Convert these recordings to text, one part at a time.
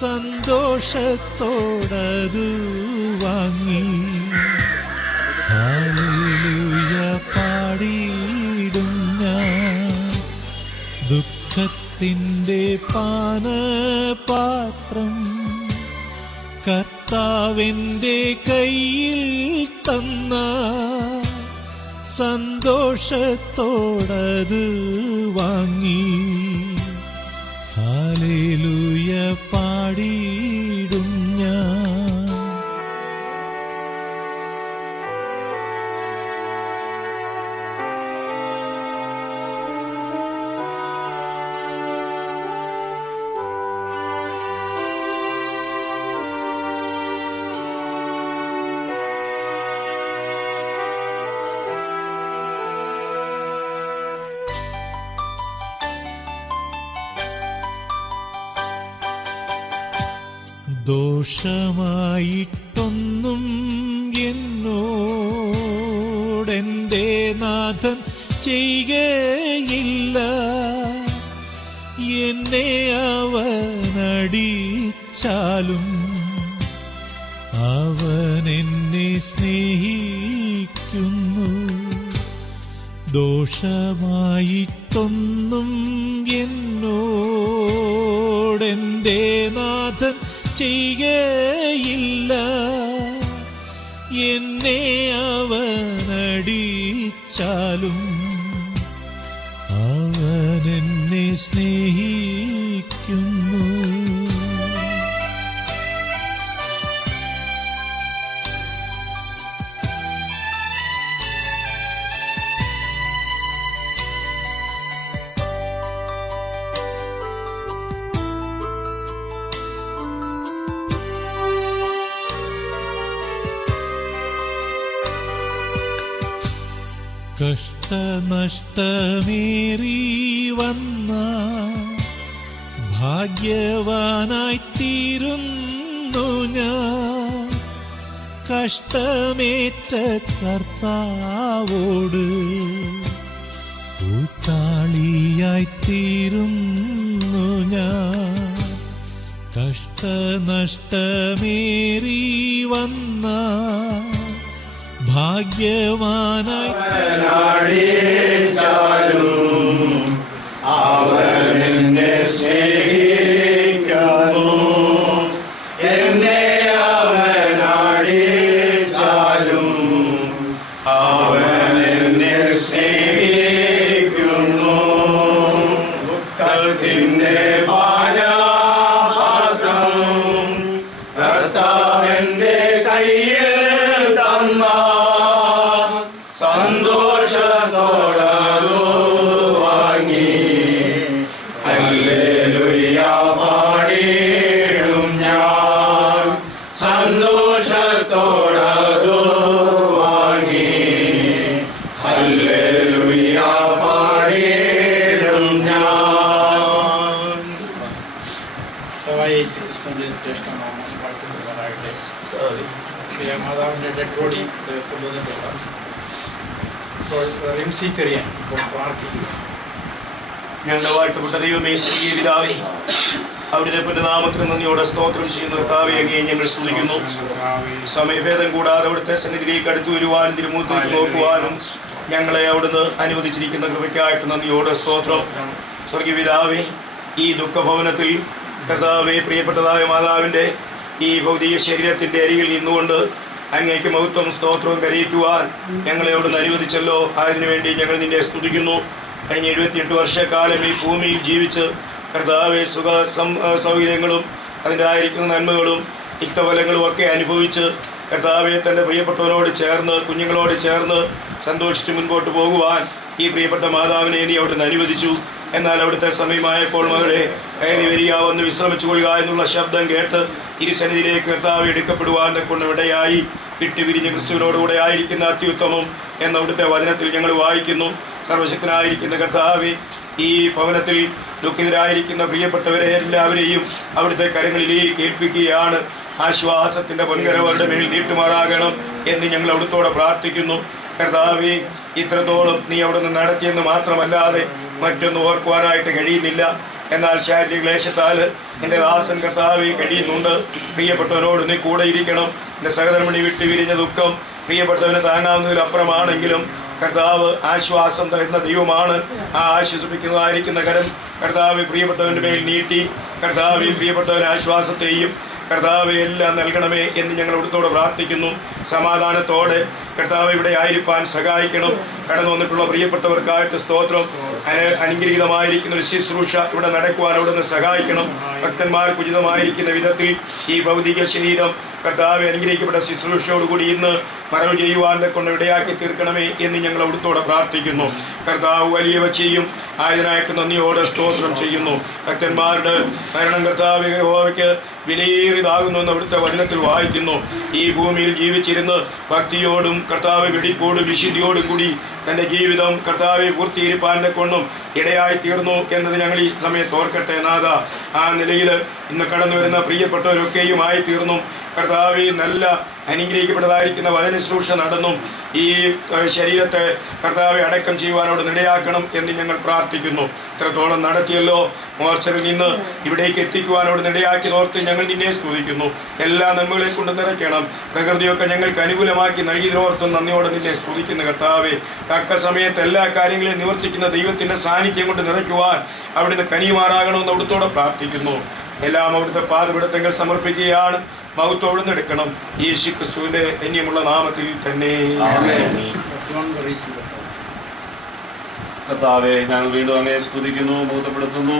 സന്തോഷത്തോടതു വാങ്ങി ഹല്ലേലൂയ പാടിയിടും ഞാൻ. ദുഃഖത്തിൻ്റെ പാനപാത്രം കർത്താവിൻ്റെ കയ്യിൽ തന്ന സന്തോഷത്തോടത് വാങ്ങി ഹല്ലേലൂയ പാടിയിടും ഞാൻ. ദോഷമായിട്ടൊന്നും എന്നോടെൻ്റെ നാഥൻ ചെയ്യുകയില്ല. എന്നെ അവനടിച്ചാലും അവൻ എന്നെ സ്നേഹിക്കുന്നു. ദോഷമായിട്ടൊന്നും എന്നോടെൻ്റെ നാഥൻ ചെയ്യുകയില്ല. എന്നെ അവനടിച്ചാലും അവൻ എന്നെ സ്നേഹിക്കുന്നു. കഷ്ടനഷ്ടമേറി വന്ന ഭാഗ്യവാനായിത്തീരുന്നു ഞാൻ. കഷ്ടമേറ്റ കർത്താവോട് കൂട്ടാളിയായിത്തീരുന്നു ഞാൻ. കഷ്ടനഷ്ടമേറി വന്ന ഭാഗ്യവാനായിച്ചാലും അവൻ എന്നെ സ്നേഹിക്കുന്നു. എന്നെ അവൻ അടിച്ചാലും അവൻ എന്നെ സ്നേഹിക്കുന്നു. ദുഃഖത്തിൻ്റെ പാനപാത്രം കർത്താവിൻ്റെ കയ്യിൽ തന്ന സന്തോഷത്തോടതു വാങ്ങി ഹല്ലേലൂയ പാടിയിടും ഞാൻ. സന്തോഷത്തോടതു വാങ്ങി ഹല്ലേലൂയ പാടിയിടും ഞാൻ. മാതാവിൻ്റെ ഡെഡ് ബോഡി കൊണ്ടുവന്നിട്ടുള്ള ഇപ്പോൾ റിംസി ചെറിയാൻ ഇപ്പോൾ പ്രാർത്ഥിക്കുക. ഞങ്ങളുടെ വാഴ്ത്തപ്പെട്ട ദൈവമേ, സ്വർഗീയ പിതാവേ, അവിടുത്തെ നാമത്തിന് നന്ദിയോടെ സ്തോത്രം ചെയ്യുന്ന കർത്താവേ, അങ്ങയെ ഞങ്ങൾ സ്തുതിക്കുന്നു. സമയഭേദം കൂടാതെ അവിടുത്തെ സന്നിധിയിലേക്ക് അടുത്തു വരുവാനും തിരുമുഖത്തേക്ക് നോക്കുവാനും ഞങ്ങളെ അവിടുന്ന് അനുവദിച്ചിരിക്കുന്ന കൃപയ്ക്കായിട്ട് നന്ദിയോടെ സ്തോത്രം. സ്വർഗീയ പിതാവേ, ഈ ദുഃഖഭവനത്തിൽ കർത്താവേ, പ്രിയപ്പെട്ടതായ മാതാവിൻ്റെ ഈ ഭൗതിക ശരീരത്തിൻ്റെ അരികിൽ നിന്നുകൊണ്ട് അങ്ങേക്ക് മഹത്വം സ്തോത്രവും കരയേറ്റുവാൻ ഞങ്ങളെ അവിടുന്ന് അനുവദിച്ചല്ലോ. അതിനുവേണ്ടി ഞങ്ങൾ നിന്നെ സ്തുതിക്കുന്നു. കഴിഞ്ഞ 78 വർഷക്കാലം ഈ ഭൂമിയിൽ ജീവിച്ച് കർത്താവെ സുഖ സൗകര്യങ്ങളും അതിൻ്റെ ആയിരിക്കുന്ന നന്മകളും ഇഷ്ടഫലങ്ങളും ഒക്കെ അനുഭവിച്ച് കർത്താവെ തൻ്റെ പ്രിയപ്പെട്ടവനോട് ചേർന്ന് കുഞ്ഞുങ്ങളോട് ചേർന്ന് സന്തോഷിച്ച് മുൻപോട്ട് പോകുവാൻ ഈ പ്രിയപ്പെട്ട മാതാവിനെ നീ അവിടുന്ന് അനുവദിച്ചു. എന്നാൽ അവിടുത്തെ സമയമായപ്പോൾ മകളെ കയറി വരിക, വന്ന് വിശ്രമിച്ചു കൊള്ളുക എന്നുള്ള ശബ്ദം കേട്ട് ഇരുസന്നിധിയിലേക്ക് കർത്താവ് എടുക്കപ്പെടുവാൻ കൊണ്ട് ഇടയായി. വിട്ടുപിരിഞ്ഞ് ക്രിസ്തുവിനോടുകൂടെ ആയിരിക്കുന്ന അത്യുത്തമം എന്ന അവിടുത്തെ വചനത്തിൽ ഞങ്ങൾ വായിക്കുന്നു. സർവശക്തനായിരിക്കുന്ന കർത്താവേ, ഈ ഭവനത്തിൽ ദുഃഖിതരായിരിക്കുന്ന പ്രിയപ്പെട്ടവരെ എല്ലാവരെയും അവിടുത്തെ കരങ്ങളിലേക്ക് ഏൽപ്പിക്കുകയാണ്. ആശ്വാസത്തിൻ്റെ പൊൻകരവരുടെ മേൽ നീട്ടുമാറാകണം എന്ന് ഞങ്ങൾ അവിടുത്തോടെ പ്രാർത്ഥിക്കുന്നു. കർത്താവേ, ഇത്രത്തോളം നീ അവിടുന്ന് നടത്തിയെന്ന് മാത്രമല്ലാതെ മറ്റൊന്നും ഓർക്കുവാനായിട്ട് കഴിയുന്നില്ല. എന്നാൽ ശാരീരിക ക്ലേശത്താൽ എൻ്റെ ദാസൻ കർത്താവെ കഴിയുന്നുണ്ട്. പ്രിയപ്പെട്ടവനോട് നീ കൂടെ ഇരിക്കണം. എൻ്റെ സഹധർമ്മിണി വിട്ട് വിരിഞ്ഞ ദുഃഖം പ്രിയപ്പെട്ടവന് താങ്ങാവുന്നതിലപ്പുറമാണെങ്കിലും കർത്താവ് ആശ്വാസം തരുന്ന ദൈവമാണ്. ആ ആശ്വസിപ്പിക്കുന്നതായിരിക്കുന്ന കരം കർത്താവ് പ്രിയപ്പെട്ടവൻ്റെ മേൽ നീട്ടി കർത്താവ് പ്രിയപ്പെട്ടവന് ആശ്വാസത്തെയും കർത്താവ് എല്ലാം നൽകണമേ എന്ന് ഞങ്ങൾ അവിടുത്തോടെ പ്രാർത്ഥിക്കുന്നു. സമാധാനത്തോടെ കർത്താവ് ഇവിടെ ആയിരിക്കാൻ സഹായിക്കണം. കടന്നു വന്നിട്ടുള്ള പ്രിയപ്പെട്ടവർക്കായിട്ട് സ്തോത്രം. അനുഗ്രഹീതമായിരിക്കുന്ന ഒരു ശുശ്രൂഷ ഇവിടെ നടക്കുവാൻ അവിടുന്ന് സഹായിക്കണം. ഭക്തന്മാർക്ക് ഉചിതമായിരിക്കുന്ന വിധത്തിൽ ഈ ഭൗതിക ശരീരം കർത്താവ് അനുഗ്രഹിക്കപ്പെട്ട ശുശ്രൂഷയോടുകൂടി ഇന്ന് മറവ് ചെയ്യുവാൻ കൊണ്ട് ഇടയാക്കി തീർക്കണമേ എന്ന് ഞങ്ങൾ അവിടുത്തോടെ പ്രാർത്ഥിക്കുന്നു. കർത്താവ് വലിയവ ചെയ്യും ആയതിനായിട്ട് നന്ദിയോടെ സ്തോത്രം ചെയ്യുന്നു. ഭക്തന്മാരുടെ മരണം കർത്താവ് യഹോവയ്ക്ക് വിലയേറിയതാകുന്നു എന്ന് അവിടുത്തെ വചനത്തിൽ വായിക്കുന്നു. ഈ ഭൂമിയിൽ ജീവിച്ചിരുന്ന് ഭക്തിയോടും കർത്താവ് വെടിപ്പോടും വിശുദ്ധിയോടും കൂടി തൻ്റെ ജീവിതം കർത്താവെ പൂർത്തീകരിപ്പാൻ്റെ കൊണ്ടും ഇടയായി തീർന്നു എന്നത് ഞങ്ങൾ ഈ സമയത്ത് ഓർക്കട്ടെ നാഥ. ആ നിലയിൽ ഇന്ന് കടന്നു വരുന്ന പ്രിയപ്പെട്ടവരൊക്കെയും ആയി തീർന്നു കർത്താവെ നല്ല അനുഗ്രഹിക്കപ്പെട്ടതായിരിക്കുന്ന വചന ശുശ്രൂഷ നടന്നും ഈ ശരീരത്തെ കർത്താവെ അടക്കം ചെയ്യുവാനോട് ഇടയാക്കണം എന്ന് ഞങ്ങൾ പ്രാർത്ഥിക്കുന്നു. ഇത്രത്തോളം നടത്തിയല്ലോ മോർച്ചറിൽ നിന്ന് ഇവിടേക്ക് എത്തിക്കുവാനോട് ഇടയാക്കി ഓർത്ത് ഞങ്ങൾ നിന്നെ സ്തുതിക്കുന്നു. എല്ലാ നന്മകളെ കൊണ്ട് നിറയ്ക്കണം. പ്രകൃതിയൊക്കെ ഞങ്ങൾക്ക് അനുകൂലമാക്കി നൽകിയതോർത്തും നന്ദിയോടെ നിന്നെ സ്തുതിക്കുന്ന കർത്താവെ. തക്ക സമയത്ത് എല്ലാ കാര്യങ്ങളെയും നിവർത്തിക്കുന്ന ദൈവത്തിൻ്റെ സാന്നിധ്യം കൊണ്ട് നിറയ്ക്കുവാൻ അവിടുന്ന് കനിയുമാറാകണമെന്ന് അവിടുത്തോടെ പ്രാർത്ഥിക്കുന്നു. എല്ലാം അവിടുത്തെ പാദപിടുത്തങ്ങൾ സമർപ്പിക്കുകയാണ്. മഹത്വം എടുക്കണം യേശു ക്രിസ്തുവിന്റെ ധന്യമുള്ള നാമത്തിൽ തന്നെ. കർത്താവെ, ഞങ്ങൾ വീണ്ടും അങ്ങയെ സ്തുതിക്കുന്നു, മഹത്വപ്പെടുത്തുന്നു.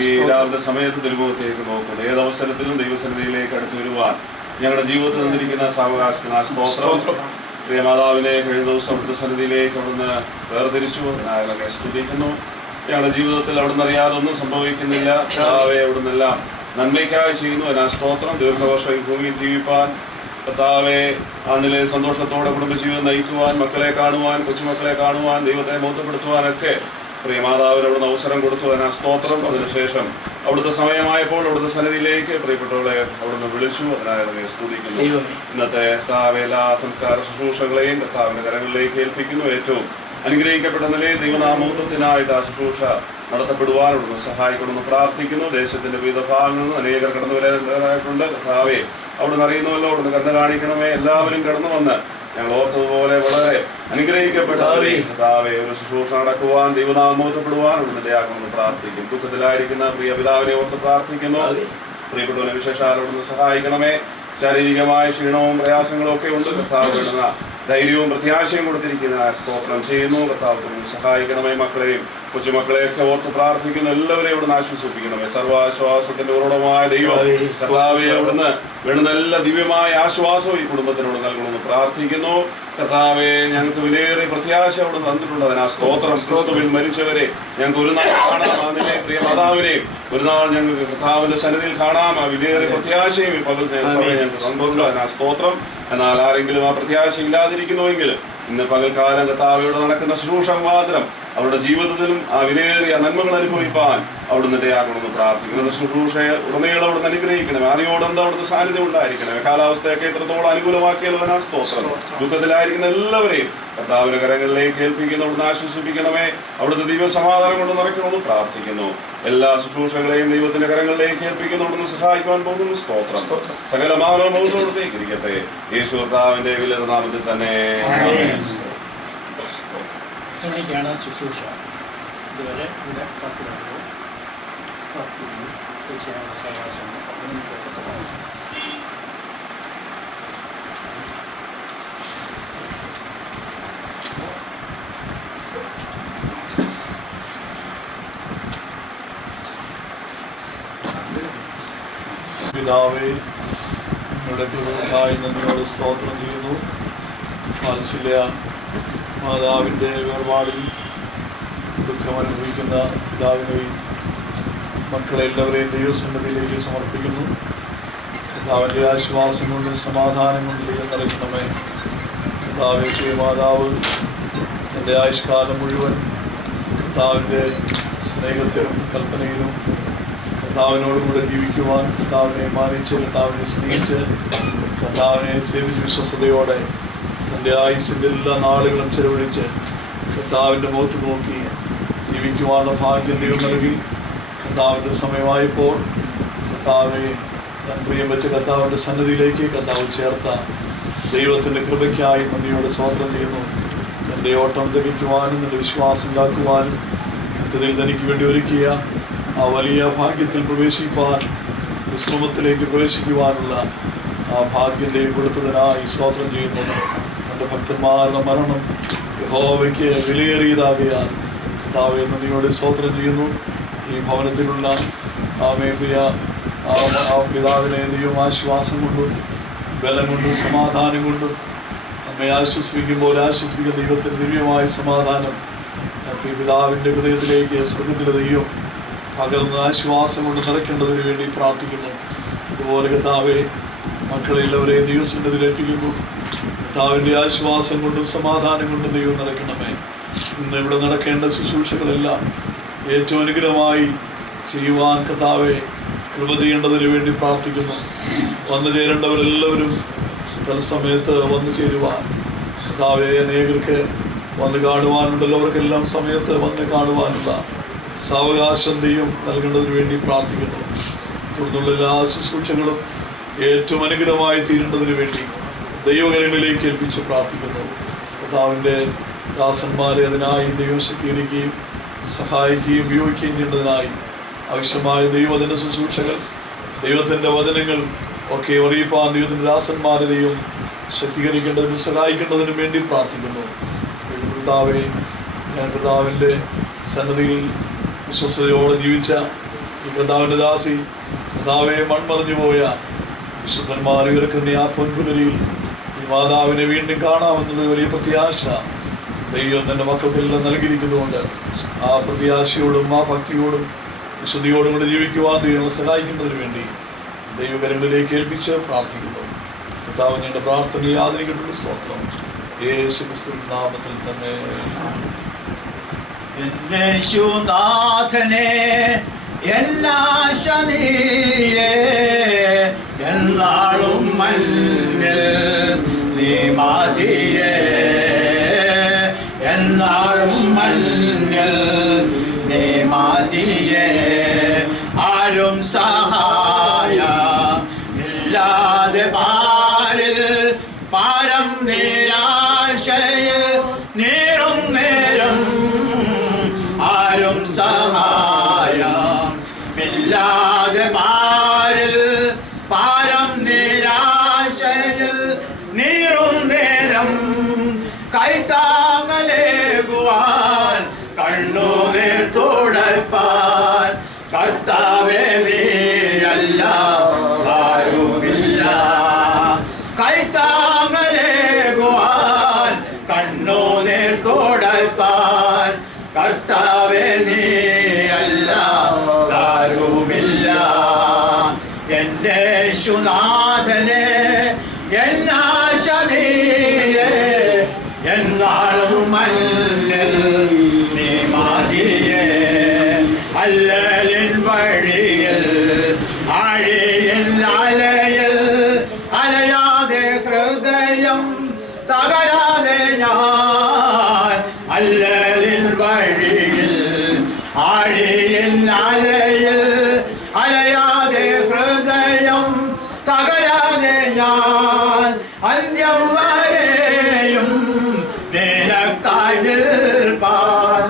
ഈ രാവിലെ സമയത്ത് തിരുമുഖത്തേക്ക് നോക്കുന്നു. ഏതവസരത്തിലും ദൈവസന്നിധിയിലേക്ക് അടുത്തു വരുവാൻ ഞങ്ങളുടെ ജീവിതത്തിൽ നിന്നിരിക്കുന്ന സാവകാശത്തിന് സ്തോത്രം. പ്രിയ മാതാവിനെ കഴിഞ്ഞ ദിവസം അവിടുത്തെ സന്നിധിയിലേക്ക് അവിടുന്ന് വേർതിരിച്ചു. ഞങ്ങളെ സ്തുതിക്കുന്നു. ഞങ്ങളുടെ ജീവിതത്തിൽ അവിടുന്ന് അറിയാതെ ഒന്നും സംഭവിക്കുന്നില്ല. കർത്താവെ, അവിടുന്നെല്ലാം നന്മയ്ക്കായി ചെയ്യുന്നു. അതിനാ സ്തോത്രം. ദീർഘവർഷം ഈ ഭൂമിയിൽ ജീവിപ്പാൻ കർത്താവെ ആ നിലയിൽ സന്തോഷത്തോടെ കുടുംബജീവിതം നയിക്കുവാൻ, മക്കളെ കാണുവാൻ, കൊച്ചുമക്കളെ കാണുവാൻ, ദൈവത്തെ മഹത്വപ്പെടുത്തുവാനൊക്കെ പ്രിയ മാതാവിന് അവിടുന്ന് അവസരം കൊടുത്തു. അതിനാ സ്തോത്രം. അതിനുശേഷം അവിടുത്തെ സമയമായപ്പോൾ അവിടുത്തെ സന്നിധിയിലേക്ക് പ്രിയപ്പെട്ടവളെ അവിടുന്ന് വിളിച്ചു. അതിനായി സ്തുതിക്കുന്നു. ഇന്നത്തെ കർത്താവ് എല്ലാ സംസ്കാര ശുശ്രൂഷകളെയും കർത്താവിൻ്റെ കരങ്ങളിലേക്ക് ഏൽപ്പിക്കുന്നു. ഏറ്റവും അനുഗ്രഹിക്കപ്പെട്ട നിലയിൽ ദൈവനാമത്വത്തിനായിട്ട് ആ ശുശ്രൂഷ നടത്തപ്പെടുവാനോടൊന്ന് സഹായിക്കണമെന്ന് പ്രാർത്ഥിക്കുന്നു. ദേശത്തിൻ്റെ വിവിധ ഭാഗങ്ങളിൽ നിന്ന് അനേകർ കടന്നു വരാനായിട്ടുണ്ട്. കർത്താവെ, അവിടുന്ന് അറിയുന്നുവല്ലോ, അവിടുന്ന് കടന്നു കാണിക്കണമേ. എല്ലാവരും കടന്നു വന്ന് ഞങ്ങൾ ഓർത്തതുപോലെ വളരെ അനുഗ്രഹിക്കപ്പെട്ട കർത്താവെ ഒരു ശുശ്രൂഷ നടക്കുവാൻ ദൈവനാമത്വപ്പെടുവാൻ അവിടുന്ന് ദയാക്കണമെന്ന് പ്രാർത്ഥിക്കും. ദുഃഖത്തിലായിരിക്കുന്ന പ്രിയ പിതാവിനെ ഓർത്ത് പ്രാർത്ഥിക്കുന്നു. പ്രിയപ്പെട്ടവനെ വിശേഷാൽ അവിടുന്ന് സഹായിക്കണമേ. ശാരീരികമായ ക്ഷീണവും പ്രയാസങ്ങളും ഒക്കെ ഉണ്ട്. കർത്താവ് വേണ്ടുന്ന ധൈര്യവും പ്രത്യാശയും കൊടുത്തിരിക്കുന്ന സ്തോത്രം ചെയ്യുന്നു. കർത്താവ് സഹായിക്കണമേ. മക്കളെയും കൊച്ചുമക്കളെയൊക്കെ ഓർത്ത് പ്രാർത്ഥിക്കുന്നു. എല്ലാവരെയും അവിടുന്ന് ആശ്വസിപ്പിക്കണമേ. സർവാശ്വാസത്തിന്റെ ഉറവിടമായ ദൈവം കർത്താവെ അവിടുന്ന് വേണ്ടുന്ന എല്ലാ ദിവ്യമായ ആശ്വാസവും ഈ കുടുംബത്തിനോട് നൽകണമെന്ന് പ്രാർത്ഥിക്കുന്നു. കർത്താവെ, ഞങ്ങൾക്ക് വിലയേറിയ പ്രത്യാശ അവിടെ തന്നിട്ടുണ്ട്. അതിനാ സ്തോത്രം. ക്രിസ്തുവിൽ മരിച്ചവരെ ഞങ്ങൾക്ക് ഒരു നാൾ കാണാം. അതിനെ പ്രിയ മാതാവിനെയും ഒരു നാൾ ഞങ്ങൾക്ക് കർത്താവിന്റെ സന്നിധിയിൽ കാണാം. ആ വിലയേറിയ പ്രത്യാശയും ഈ പകൽ സമയം ഞങ്ങൾക്ക് തന്നിട്ടുണ്ട്. അതിനാ സ്തോത്രം. എന്നാൽ ആരെങ്കിലും ആ പ്രത്യാശ ഇല്ലാതിരിക്കുന്നുവെങ്കിൽ ഇന്ന് പകൽക്കാലം കർത്താവയോട് നടക്കുന്ന ശുശ്രൂഷ മാത്രം അവരുടെ ജീവിതത്തിലും ആ വിലയേറിയ നന്മകൾ അനുഭവിപ്പാൻ അവിടുന്ന് ഇടയാക്കണമെന്ന് പ്രാർത്ഥിക്കുന്നു. ശുശ്രൂഷയെ ഉടനീളം അവിടുന്ന് അനുഗ്രഹിക്കണമേ. അറിയോടെന്താ അവിടുത്തെ സാന്നിധ്യം ഉണ്ടായിരിക്കണമേ. കാലാവസ്ഥയൊക്കെ എത്രത്തോളം അനുകൂലമാക്കിയല്ലോ സ്തോത്രം. ദുഃഖത്തിലായിരിക്കുന്ന എല്ലാവരെയും കർത്താവിന്റെ കരങ്ങളിലേക്ക് ഏൽപ്പിക്കുന്നു. അവിടുന്ന് ആശ്വസിപ്പിക്കണമേ. അവിടുത്തെ ദൈവസമാധാനം കൊണ്ട് നിറയ്ക്കണമെന്ന് പ്രാർത്ഥിക്കുന്നു. എല്ലാ ശുശ്രൂഷകളെയും ദൈവത്തിന്റെ കരങ്ങളിലേക്ക് ഏൽപ്പിക്കുന്നു. അവിടുന്ന് സഹായിക്കുവാൻ പോകുന്നു. സ്തോത്രം. സകല മാനവത്തോടത്തേക്ക് ഇരിക്കട്ടെ. യേശു കർത്താവിന്റെ വിലയുടെ നാമത്തിൽ തന്നെ. ഇങ്ങനെയൊക്കെയാണ് ശുശ്രൂഷ. ഇതുവരെ ഇവിടെ പ്രാർത്ഥിക്കുന്നു. തീർച്ചയായും സഹവാസമുണ്ട്. പിതാവേ, നിങ്ങളുടെ കൃപയ്ക്കായി നന്ദിയോട് സ്തോത്രം ചെയ്യുന്നു. വാത്സല്യ മാതാവിൻ്റെ വേർപാടിൽ ദുഃഖമനുഭവിക്കുന്ന പിതാവിനെയും മക്കളെല്ലാവരെയും ദൈവസന്നിധിയിലേക്ക് സമർപ്പിക്കുന്നു. കർത്താവിൻ്റെ ആശ്വാസം കൊണ്ടും സമാധാനം കൊണ്ടും ദൈവം നിറയ്ക്കണമേ. കർത്താവിൻ്റെ മാതാവ് തൻ്റെ ആയുഷ്കാലം മുഴുവൻ കർത്താവിൻ്റെ സ്നേഹത്തിലും കൽപ്പനയിലും കർത്താവിനോടുകൂടെ ജീവിക്കുവാൻ, കർത്താവിനെ മാനിച്ച് കർത്താവിനെ സ്നേഹിച്ച് കർത്താവിനെ സേവിച്ച് വിശ്വസതയോടെ തൻ്റെ ആയുസ്സിൻ്റെ എല്ലാ നാളുകളും ചെലവഴിച്ച് കർത്താവിൻ്റെ മുഖത്ത് നോക്കി ജീവിക്കുവാനുള്ള ഭാഗ്യം ദൈവം നൽകി. കർത്താവിൻ്റെ സമയമായപ്പോൾ കർത്താവെ താൻ പ്രിയം വെച്ച കർത്താവിൻ്റെ സന്നിധിയിലേക്ക് കർത്താവ് ചേർത്ത ദൈവത്തിൻ്റെ കൃപയ്ക്കായി നന്ദിയോടെ സ്തോത്രം ചെയ്യുന്നു. തൻ്റെ ഓട്ടം തികയ്ക്കുവാനും തൻ്റെ വിശ്വാസം കാക്കുവാനും മറ്റതിൽ തനിക്ക് വേണ്ടി ഒരുക്കിയ ആ വലിയ ഭാഗ്യത്തിൽ പ്രവേശിപ്പാൻ, വിശ്രമത്തിലേക്ക് പ്രവേശിക്കുവാനുള്ള ആ ഭാഗ്യം ദൈവം കൊടുത്തതിനായി സ്തോത്രം ചെയ്യുന്നു. തൻ്റെ ഭക്തന്മാരുടെ മരണം യഹോവയ്ക്ക് വിലയേറിയതാകയാൽ കർത്താവെ നന്ദിയോടെ സ്തോത്രം ചെയ്യുന്നു. ഈ ഭവനത്തിലുള്ള പ്രിയ പിതാവിനെ ദൈവം ആശ്വാസം കൊണ്ടും ബലം കൊണ്ടും സമാധാനം കൊണ്ടും നമ്മെ ആശ്വസിപ്പിക്കുമ്പോൾ ആശ്വസിപ്പിക്കുന്ന ദൈവത്തിൻ്റെ ദിവ്യമായ സമാധാനം പിതാവിൻ്റെ ഹൃദയത്തിലേക്ക് സ്വർഗത്തിലെ ദൈവം പകർന്ന് ആശ്വാസം കൊണ്ട് നിറയ്ക്കേണ്ടതിന് വേണ്ടി പ്രാർത്ഥിക്കുന്നു. അതുപോലെ കർത്താവെ മക്കളെല്ലാവരെയും ദൈവസന്നിധിയിലേൽപ്പിക്കുന്നു. കർത്താവിൻ്റെ ആശ്വാസം കൊണ്ടും സമാധാനം കൊണ്ടും ദൈവം നിറയ്ക്കണമേ. ഇന്ന് ഇവിടെ നടക്കേണ്ട ശുശ്രൂഷകളെല്ലാം ഏറ്റവും അനുഗ്രഹമായി ചെയ്യുവാൻ കർത്താവെ കൃപ ചെയ്യേണ്ടതിന് വേണ്ടി പ്രാർത്ഥിക്കുന്നു. വന്നു ചേരേണ്ടവരെല്ലാവരും തത്സമയത്ത് വന്നു ചേരുവാൻ കർത്താവെ അനേകർക്ക് വന്ന് കാണുവാനുണ്ടല്ലോ, അവർക്കെല്ലാം സമയത്ത് വന്ന് കാണുവാനുള്ള സാവകാശം ദൈവം നൽകേണ്ടതിന് വേണ്ടി പ്രാർത്ഥിക്കുന്നു. തുടർന്നുള്ള എല്ലാ ശുശ്രൂഷകളും ഏറ്റവും അനുഗ്രഹമായി തീരേണ്ടതിന് വേണ്ടി ദൈവകരങ്ങളിലേക്ക് ഏൽപ്പിച്ച് പ്രാർത്ഥിക്കുന്നു. കർത്താവിൻ്റെ ദാസന്മാരെ അതിനായി ദൈവം ശക്തീകരിക്കുകയും സഹായിക്കുകയും ഉപയോഗിക്കുകയും ചെയ്യേണ്ടതിനായി ആവശ്യമായ ദൈവവചന ശുശ്രൂഷകൾ, ദൈവത്തിൻ്റെ വചനങ്ങൾ ഒക്കെ അറിയിപ്പാൻ ദൈവത്തിൻ്റെ ദാസന്മാരെ ദൈവം ശക്തീകരിക്കേണ്ടതിനും സഹായിക്കേണ്ടതിനും വേണ്ടി പ്രാർത്ഥിക്കുന്നു. കർത്താവെ, ഞാൻ കർത്താവിൻ്റെ സന്നദ്ധിയിൽ വിശ്വസ്തയോടെ ജീവിച്ച ഈ കർത്താവിൻ്റെ ദാസി, കർത്താവെ മൺമറഞ്ഞു പോയ വിശുദ്ധന്മാർ ഇവർക്കുന്ന ആ പൊൻപുലരിയിൽ ഈ മാതാവിനെ വീണ്ടും കാണാമെന്നുള്ള വലിയ പ്രത്യാശ ദൈവം തൻ്റെ മക്കൾക്കെല്ലാം നൽകിയിരിക്കുന്നതുകൊണ്ട് ആ പ്രത്യാശയോടും ആ ഭക്തിയോടും വിശുദ്ധിയോടും കൂടെ ജീവിക്കുവാൻ ദൈവങ്ങളെ സഹായിക്കുന്നതിന് വേണ്ടി ദൈവകരങ്ങളിലേക്ക് ഏൽപ്പിച്ച് പ്രാർത്ഥിക്കുന്നു. കർത്താവ് ഞങ്ങളുടെ പ്രാർത്ഥനയിൽ ആദരിക്കപ്പെട്ട സ്തോത്രം യേശുക്രിസ്തുവിന്റെ നാമത്തിൽ തന്നെ. യേശുനാഥനെ എല്ലാ ശനിയെ എന്നാളും മണ്ണിൽ നീ മതിയേ, എന്നാളും മണ്ണിൽ നീ മതിയേ. ആരും സഹായ ഇല്ലാതെ പാരിൽ പാരം നിരാശയിൽ നേരും നേരം, ആരും സഹായമില്ലാതെ പാരിൽ പാരം നിരാശയിൽ നീറും നേരം. കൈത്താങ്ങലേകുവാൻ കണ്ണുനീർ തുടപ്പാൻ കർത്താവേ നീയല്ല ആരുമില്ല. കൈത്താങ്ങലേകുവാൻ കണ്ണുനീർ തുടപ്പാൻ കർത്താവേ നീയല്ല ആരുമില്ല. എൻ്റെ യേശുനാഥനെ എന്നാശ നീയേ, എന്നാളും മണ്ണിൽ നീ മതിയേ. അല്ലലിൻ വഴിയിൽ ആഴിയിൽ അലയിൽ അലയാതെ ഹൃദയം തകരാതെ ഞാൻ. അല്ലലിൻ വഴിയിൽ ആഴിയിൽ അലയിൽ അലയാതെ ഹൃദയം തകരാതെ ഞാൻ. അന്ത്യം വരെയും നിനക്കായി നിൽപ്പാൻ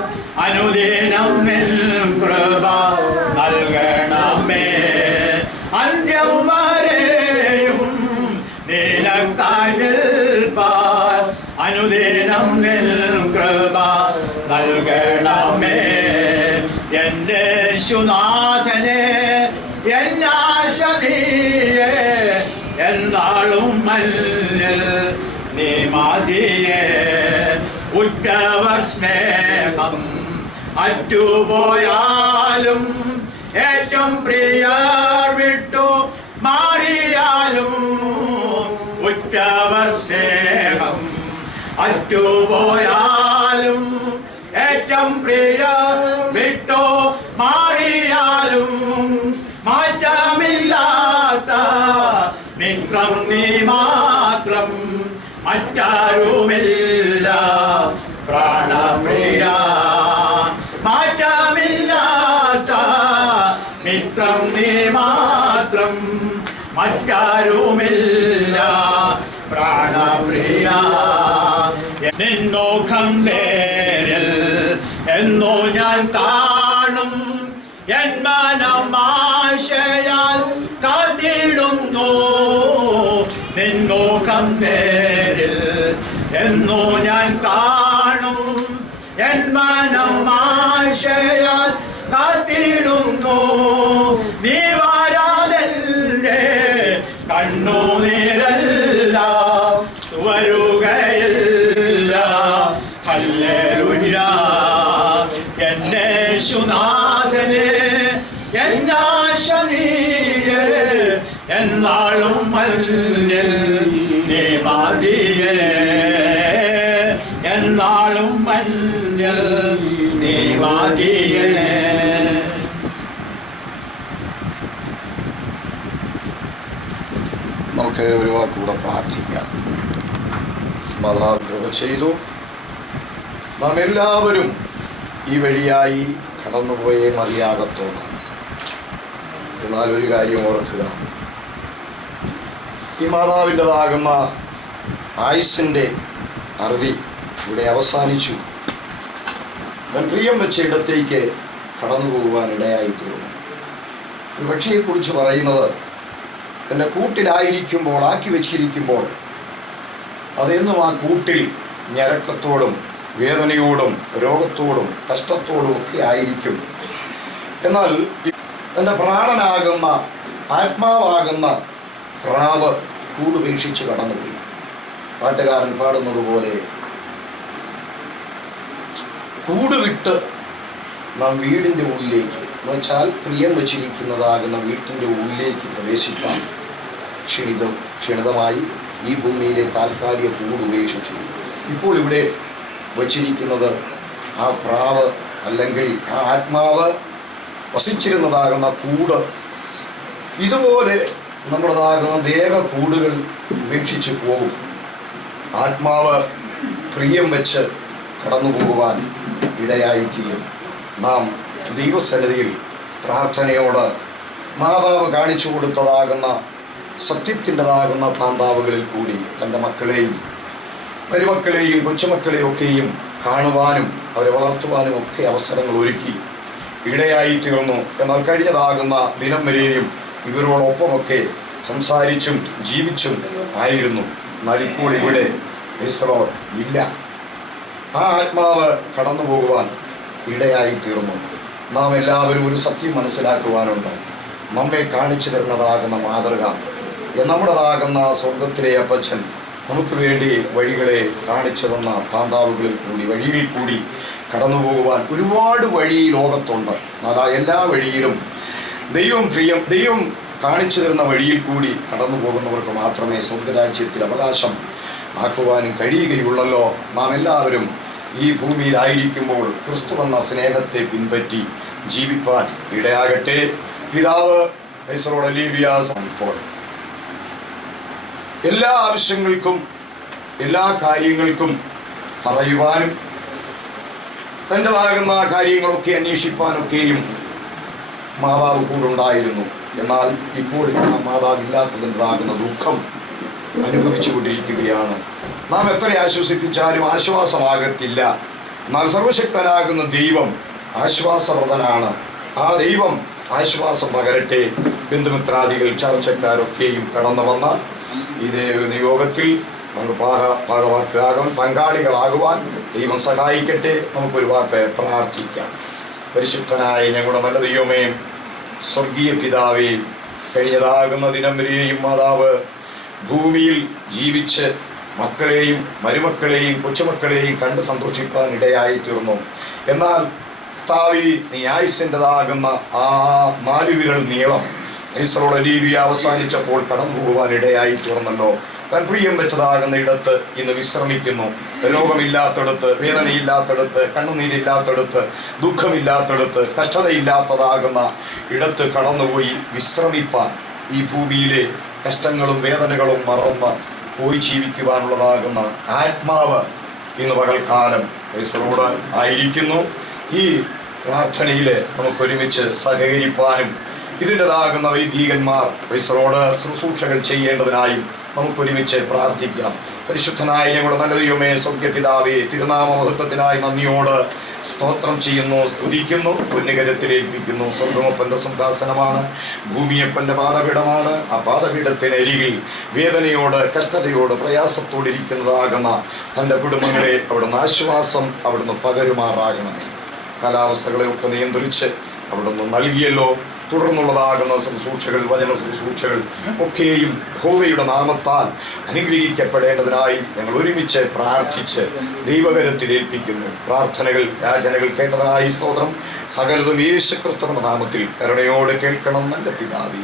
അനുദിനം നിൻ കൃപ നൽകണമേ. അന്ത്യം വരെയും നിനക്കായി നിൽപ്പാൻ അനുദിനം നിൻ കൃപ നൽകണമേ. എൻ്റെ യേശുനാഥനെ എന്നാശ നീയേ, എന്നാളും മണ്ണിൽ നീ മതിയേ. ഉറ്റവർ സ്നേഹം അറ്റുപോയാലും ഏറ്റവും പ്രിയർ വിട്ടു മാറിയാലും, ഉറ്റവർ സ്നേഹം അറ്റുപോയാലും ഏറ്റവും പ്രിയർ വിട്ടു മാറിയാലും, മാറ്റമില്ലാത്ത മിത്രം നീ മാത്രം മറ്റാരുമില്ല പ്രാണപ്രിയ. മാറ്റമില്ലാത്ത മിത്രം നീ മാത്രം, മറ്റാരുമില്ല പ്രാണപ്രിയ. നിന്നോഖം നേരിൽ എന്നോ ഞാൻ കാണും, എൻ മനമാശയാൽ കാത്തിടുന്നു. നിന്നോഖം നേരിൽ എന്നോ ഞാൻ കാണും, എൻ മനമാശയാൽ കാത്തിടുന്നു. നീ വരാതെന്റെ കണ്ണുനീരല്ല വരുകയില്ല. ഹല്ലേലൂയ എന്നേശുനാഥനെ, എന്നാശ നീയേ, എന്നാളും മല്ലിൽ നീ മതിയേ, എന്നാളും മല്ലിൽ നീ മതിയേ. നമുക്ക് ഒരു വാക്കുകൂടെ പ്രാർത്ഥിക്കാം. മാതാവ് കൃപ ചെയ്തു. നാം എല്ലാവരും ഈ വഴിയായി കടന്നുപോയേ മതിയാകത്തുള്ളൂ. എന്നാൽ ഒരു കാര്യം ഓർക്കുക, ഈ മാതാവിൻ്റെതാകുന്ന ആയുസ്സിൻ്റെ അറുതി ഇവിടെ അവസാനിച്ചു. ഞാൻ പ്രിയം വെച്ച ഇടത്തേക്ക് കടന്നു പോകുവാൻ ഇടയായിത്തീർന്നു. ഒരു പക്ഷിയെക്കുറിച്ച് പറയുന്നത്, തൻ്റെ കൂട്ടിലായിരിക്കുമ്പോൾ, ആക്കി വച്ചിരിക്കുമ്പോൾ അതെന്നും ആ കൂട്ടിൽ ഞരക്കത്തോടും വേദനയോടും രോഗത്തോടും കഷ്ടത്തോടും ഒക്കെ ആയിരിക്കും. എന്നാൽ തൻ്റെ പ്രാണനാകുന്ന ആത്മാവാകുന്ന പ്രാവ് കൂടുപേക്ഷിച്ച് കടന്നുപോയി. പാട്ടുകാരൻ പാടുന്നത് പോലെ കൂടുവിട്ട് നാം വീടിൻ്റെ ഉള്ളിലേക്ക്, എന്ന് വെച്ചാൽ പ്രിയം വച്ചിരിക്കുന്നതാകുന്ന വീട്ടിൻ്റെ ഉള്ളിലേക്ക് പ്രവേശിക്കാൻ ക്ഷണിതമായി ഈ ഭൂമിയിലെ താൽക്കാലിക കൂട് ഉപേക്ഷിച്ചു. ഇപ്പോൾ ഇവിടെ വച്ചിരിക്കുന്നത് ആ പ്രാവ് അല്ലെങ്കിൽ ആ ആത്മാവ് വസിച്ചിരുന്നതാകുന്ന കൂട്. ഇതുപോലെ നമ്മുടേതാകുന്ന ദേഹക്കൂടുകൾ ഉപേക്ഷിച്ച് പോകും. ആത്മാവ് പ്രിയം വെച്ച് കടന്നു പോകുവാൻ ഇടയായിത്തീരും. നാം ദൈവസന്നിധിയിൽ പ്രാർത്ഥനയോട് മാതാവ് കാണിച്ചു കൊടുത്തതാകുന്ന സത്യത്തിൻ്റെതാകുന്ന പാന്താവുകളിൽ കൂടി തൻ്റെ മക്കളെയും മരുമക്കളെയും കൊച്ചുമക്കളെയും ഒക്കെയും കാണുവാനും അവരെ വളർത്തുവാനും ഒക്കെ അവസരങ്ങൾ ഒരുക്കി ഇടയായിത്തീർന്നു. എന്നാൽ കഴിഞ്ഞതാകുന്ന ദിനം വരെയും ഇവരോടൊപ്പമൊക്കെ സംസാരിച്ചും ജീവിച്ചും ആയിരുന്നു. എന്നാൽ ഇപ്പോൾ ഇവിടെ ഇല്ല. ആ ആത്മാവ് കടന്നു പോകുവാൻ ഇടയായിത്തീർന്നു. നാം എല്ലാവരും ഒരു സത്യം മനസ്സിലാക്കുവാനുണ്ട്. നമ്മെ കാണിച്ചു തരുന്നതാകുന്ന മാതൃക, നമ്മുടേതാകുന്ന സ്വർഗത്തിലെ അപ്പച്ചൻ നമുക്ക് വേണ്ടി വഴികളെ കാണിച്ചു തന്ന പാന്താവുകളിൽ കൂടി, വഴിയിൽ കൂടി കടന്നു പോകുവാൻ ഒരുപാട് വഴി ലോകത്തുണ്ട്. എന്നാൽ ആ എല്ലാ വഴിയിലും ദൈവം കാണിച്ചു തരുന്ന വഴിയിൽ കൂടി കടന്നു പോകുന്നവർക്ക് മാത്രമേ സ്വർഗരാജ്യത്തിൽ അവകാശം ആക്കുവാനും കഴിയുകയുള്ളല്ലോ. നാം എല്ലാവരും ഈ ഭൂമിയിലായിരിക്കുമ്പോൾ ക്രിസ്തു എന്ന സ്നേഹത്തെ പിൻപറ്റി ജീവിപ്പാൻ ഇടയാകട്ടെ. പിതാവ് ഇപ്പോൾ എല്ലാ ആവശ്യങ്ങൾക്കും എല്ലാ കാര്യങ്ങൾക്കും പറയുവാനും തൻ്റെതാകുന്ന കാര്യങ്ങളൊക്കെ അന്വേഷിപ്പാനൊക്കെയും മാതാവ് കൂടുണ്ടായിരുന്നു. എന്നാൽ ഇപ്പോൾ ആ മാതാവില്ലാത്തതിൻ്റെതാകുന്ന ദുഃഖം അനുഭവിച്ചുകൊണ്ടിരിക്കുകയാണ്. നാം എത്ര ആശ്വസിപ്പിച്ചാലും ആശ്വാസമാകത്തില്ല. എന്നാൽ സർവശക്തനാകുന്ന ദൈവം ആശ്വാസപ്രദനാണ്. ആ ദൈവം ആശ്വാസം പകരട്ടെ. ബന്ധുമിത്രാദികൾ ചർച്ചക്കാരൊക്കെയും കടന്നു വന്ന ഇതേ നിയോഗത്തിൽ നമുക്ക് പങ്കാളികളാകുവാൻ ദൈവം സഹായിക്കട്ടെ. നമുക്കൊരു വാക്ക് പ്രാർത്ഥിക്കാം. പരിശുദ്ധനായ ഞങ്ങളുടെ നല്ല ദൈവമേ, സ്വർഗീയ പിതാവേ, കഴിഞ്ഞതാകുന്ന ദിനം വരെയും മാതാവ് ഭൂമിയിൽ ജീവിച്ച് മക്കളെയും മരുമക്കളെയും കൊച്ചുമക്കളെയും കണ്ട് സന്തോഷിപ്പാൻ ഇടയായി തീർന്നു. എന്നാൽ കർത്താവേ, നീ ആയുസ്സിൻ്റെതാകുന്ന ആ 4 വിരൽ നീളം ഈശ്വരോടലീലിയ അവസാനിച്ചപ്പോൾ കടന്നു പോകുവാൻ ഇടയായി തീർന്നല്ലോ. താൻ പ്രിയം വെച്ചതാകുന്ന ഇടത്ത് ഇന്ന് വിശ്രമിക്കുന്നു. രോഗമില്ലാത്തടത്ത്, വേദനയില്ലാത്തടത്ത്, കണ്ണുനീരില്ലാത്തടത്ത്, ദുഃഖമില്ലാത്തടത്ത്, കഷ്ടതയില്ലാത്തതാകുന്ന ഇടത്ത് കടന്നുപോയി വിശ്രമിപ്പാൻ, ഈ ഭൂമിയിലെ കഷ്ടങ്ങളും വേദനകളും മറന്ന് പോയി ജീവിക്കുവാനുള്ളതാകുന്ന ആത്മാവ് ഇന്ന് പകൽക്കാലം ഈശ്വരോട് ആയിരിക്കുന്നു. ഈ പ്രാർത്ഥനയിൽ നമുക്കൊരുമിച്ച് സഹകരിപ്പാനും ഇതിൻ്റെതാകുന്ന വൈദികന്മാർ വൈസറോട് ശുശ്രൂഷകൾ ചെയ്യേണ്ടതിനായും നമുക്ക് ഒരുമിച്ച് പ്രാർത്ഥിക്കാം. പരിശുദ്ധനായ ഞങ്ങളുടെ നല്ല ദൈവമേ, സ്വർഗ്ഗപിതാവേ, തിരുനാമ മഹത്വത്തിനായി നന്ദിയോട് സ്തോത്രം ചെയ്യുന്നു, സ്തുതിക്കുന്നു, പുണ്യകരത്തിലേൽപ്പിക്കുന്നു. സ്വർഗമപ്പൻ്റെ സിംഹാസനമാണ്, ഭൂമിയപ്പൻ്റെ പാദപീഠമാണ്. ആ പാദപീഠത്തിനരികിൽ വേദനയോട്, കഷ്ടതയോട്, പ്രയാസത്തോടിരിക്കുന്നതാകുന്ന തൻ്റെ കുടുംബങ്ങളെ അവിടുന്ന് ആശ്വാസം അവിടുന്ന് പകരുമാറാകണമേ. കാലാവസ്ഥകളെയൊക്കെ നിയന്ത്രിച്ച് അവിടുന്ന് നൽകിയല്ലോ. തുടർന്നുള്ളതാകുന്ന ശുശ്രൂഷകൾ, വചന ശുശ്രൂഷകൾ ഒക്കെയും യഹോവയുടെ നാമത്താൽ അനുഗ്രഹിക്കപ്പെടേണ്ടതിനായി ഞങ്ങൾ ഒരുമിച്ച് പ്രാർത്ഥിച്ച് ദൈവകരത്തിൽ ഏൽപ്പിക്കുന്നു. പ്രാർത്ഥനകൾ, യാചനകൾ കേട്ടതിനായി സ്തോത്രം. സകലതും യേശുക്രിസ്തുവിന്റെ നാമത്തിൽ കരുണയോട് കേൾക്കണം നല്ല പിതാവേ.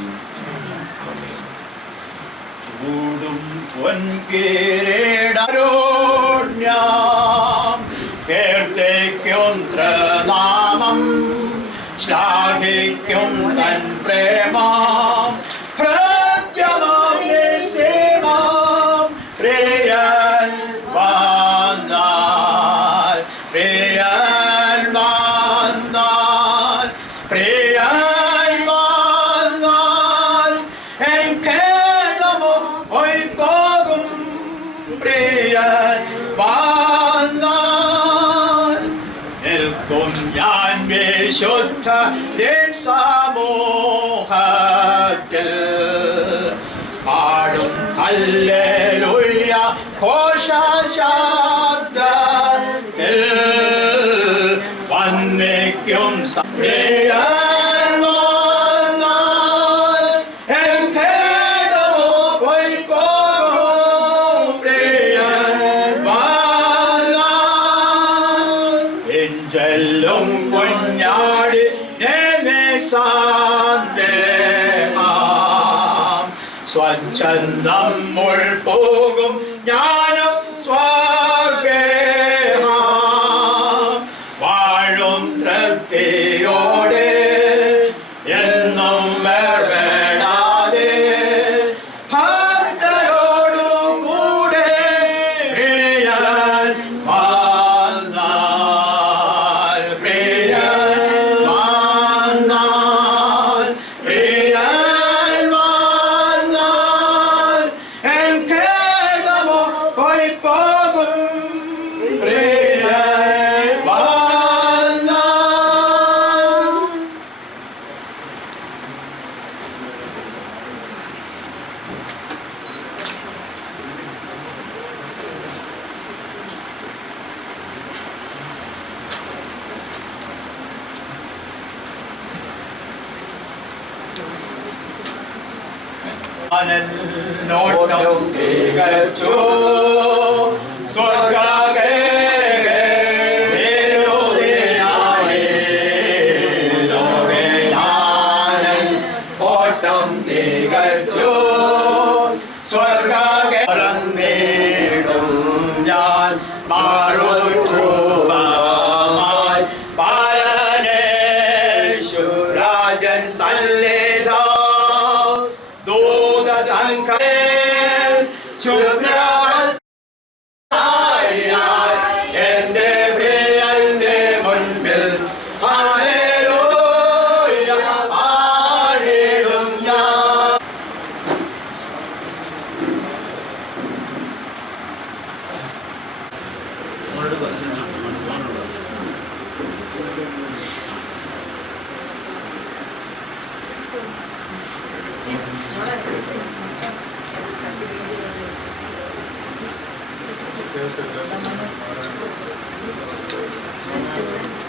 ശ്ലാഘിക്കും തൻ പ്രേമം, ഹൃദ്യമാം യേശുവാം പ്രിയൻ വന്നാൽ, പ്രിയൻ വന്നാൽ, പ്രിയൻ വന്നാൽ, എൻ ഖേദവും പോയിപ്പോകും. പ്രിയൻ വന്നാൽ നിൽക്കും ഞാൻ വിശുദ്ധ സമൂഹത്തിൽ, പാടും ഹല്ലേലൂയ ഘോഷശബ്ദത്തിൽ, വന്ദിക്കും പ്രിയൻ വന്നാൽ, എൻ ഖേദവും പോയിപ്പോകും. പ്രിയൻ വന്നാൽ എഞ്ചെല്ലും കുഞ്ഞാടി സ്വച്ഛന്തം മുൾപോകും ജ്ഞാനം സ്വർഗേഹ, വാഴും തൃപ്തിയോടെ എന്നും വേർപെടാതെ ഭക്തരോടു കൂടെ പ്രിയൻ വന്നാൽ, പ്രിയൻ വന്നാൽ, പ്രിയൻ വന്നാൽ, എൻ ഖേദമോ പോയിപ്പോകും. പ്രിയൻ വന്നാൽ. നോട്ടം തികച്ചു ഓട്ടം തികച്ചു സ്വർഗേടും ഞാൻ മാറുമായി പാലനേശുരാജൻ സല്ലിധ എന്റെ പ്രിയന്റെ മുൻപിൽ ഹല്ലേലൂയ പാടിടും ഞാൻ. Yes, sir.